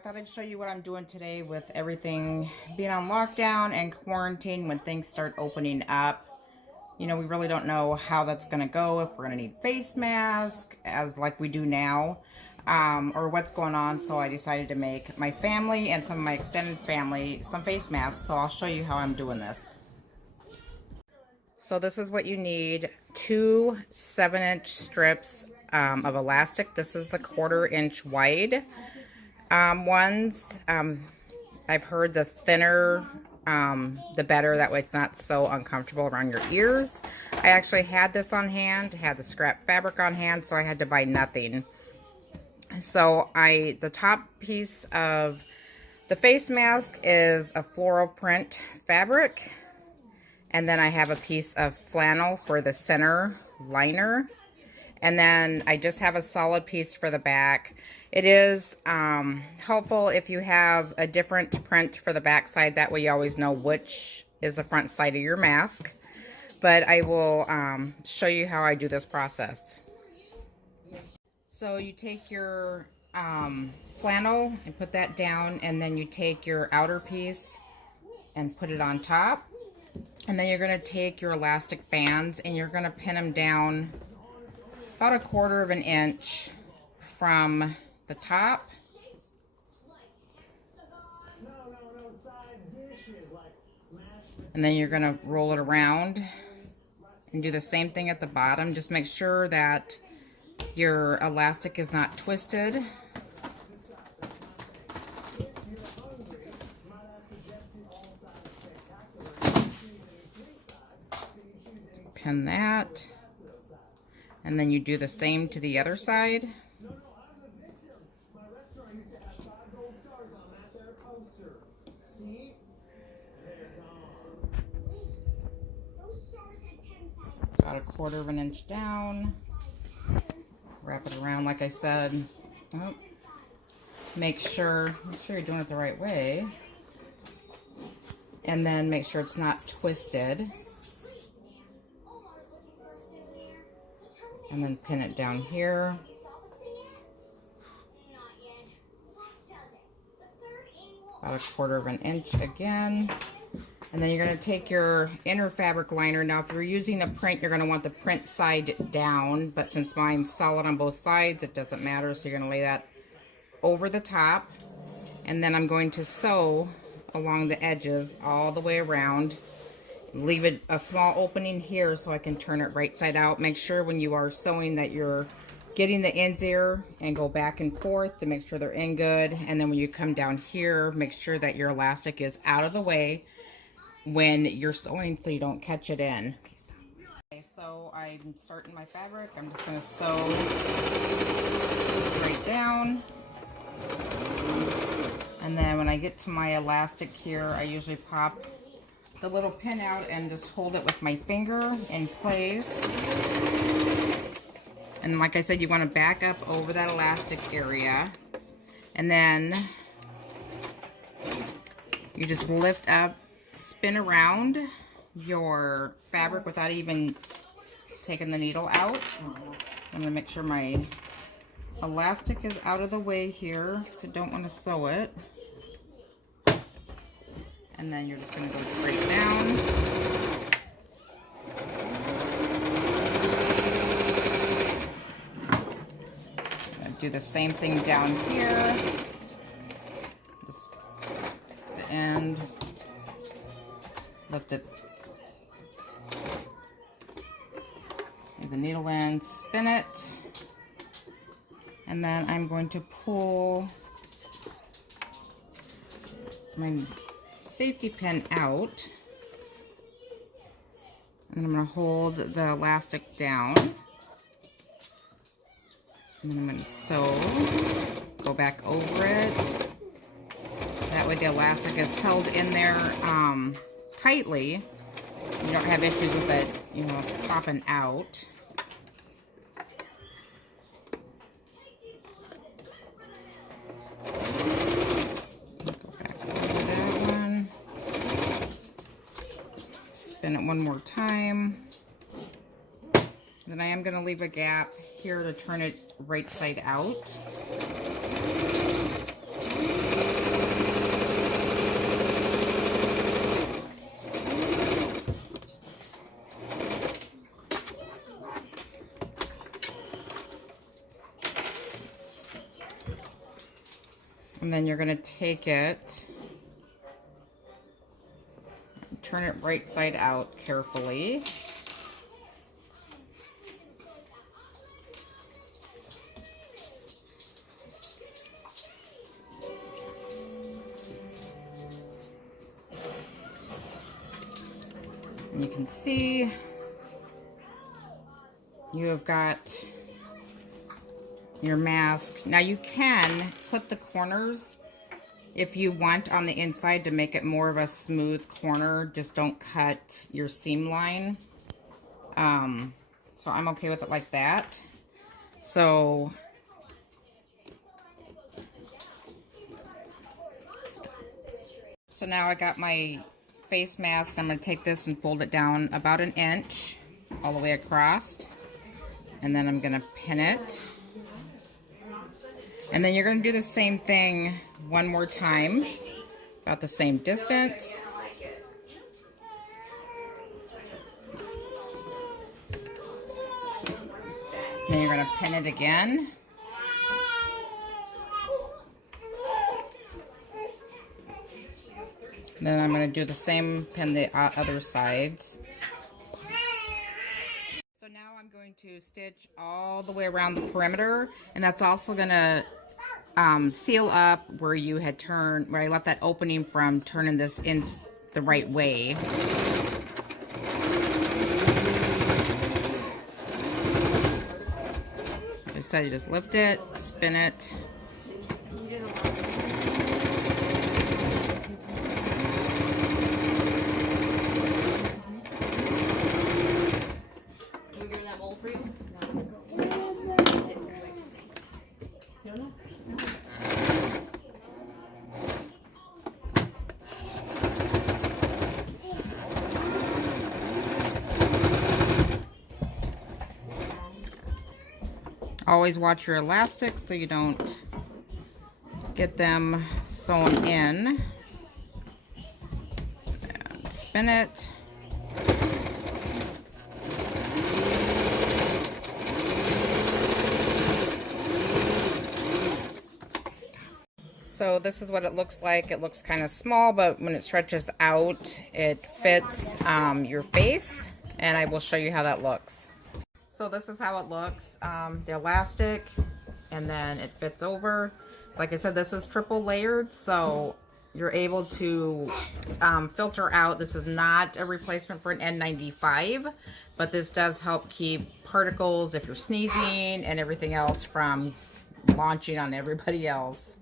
thought I'd show you what I'm doing today with everything being on lockdown and quarantine. When things start opening up, you know, we really don't know how that's going to go, if we're going to need face masks as like we do now, or what's going on. So I decided to make my family and some of my extended family some face masks. So I'll show you how I'm doing this. So this is what you need: two 7-inch strips of elastic. This is the 1/4 inch wide ones. I've heard the thinner the better, that way it's not so uncomfortable around your ears. I actually had this on hand, had the scrap fabric on hand, so I had to buy nothing. So the top piece of the face mask is a floral print fabric, and then I have a piece of flannel for the center liner. And then I just have a solid piece for the back. It is helpful if you have a different print for the back side. That way you always know which is the front side of your mask. But I will show you how I do this process. So you take your flannel and put that down, and then you take your outer piece and put it on top. And then you're going to take your elastic bands and you're going to pin them down about 1/4 inch from the top. And then you're going to roll it around and do the same thing at the bottom. Just make sure that your elastic is not twisted. Pin that. And then you do the same to the other side. About 1/4 inch down. Wrap it around like I said. Oh. Make sure you're doing it the right way. And then make sure it's not twisted. And then pin it down here. About 1/4 inch again. And then you're going to take your inner fabric liner. Now if you're using a print, you're going to want the print side down, but since mine's solid on both sides, it doesn't matter. So you're going to lay that over the top. And then I'm going to sew along the edges all the way around. Leave it a small opening here so I can turn it right side out. Make sure when you are sewing that you're getting the ends here and go back and forth to make sure they're in good. And then when you come down here, make sure that your elastic is out of the way when you're sewing so you don't catch it in. Okay, so I'm starting my fabric. I'm just going to sew straight down. And then when I get to my elastic here, I usually pop the little pin out and just hold it with my finger in place. And like I said, you want to back up over that elastic area. And then you just lift up, spin around your fabric without even taking the needle out. I'm going to make sure my elastic is out of the way here because I don't want to sew it. And then you're just going to go straight down. Do the same thing down here. Just the end. Lift it. Leave the needle in, spin it. And then I'm going to pull my safety pin out, and I'm going to hold the elastic down, and then I'm going to sew, go back over it. That way the elastic is held in there tightly. You don't have issues with it, you know, popping out. Spin it one more time. Then I am going to leave a gap here to turn it right side out. And then you're going to take it, turn it right side out carefully. And you can see you have got your mask. Now you can put the corners if you want on the inside to make it more of a smooth corner. Just don't cut your seam line. So I'm okay with it like that. So now I got my face mask. I'm going to take this and fold it down about 1 inch all the way across. And then I'm going to pin it. And then you're going to do the same thing one more time, about the same distance. Then you're going to pin it again. Then I'm going to do the same, pin the other sides. So now I'm going to stitch all the way around the perimeter, and that's also going to seal up where you had turned, where I left that opening from turning this in the right way. Like I said, you just lift it, spin it. Always watch your elastics so you don't get them sewn in. And spin it. So this is what it looks like. It looks kind of small, but when it stretches out, it fits your face, and I will show you how that looks. So this is how it looks, the elastic, and then it fits over. Like I said, this is triple layered, so you're able to filter out. This is not a replacement for an N95, but this does help keep particles, if you're sneezing, and everything else from launching on everybody else.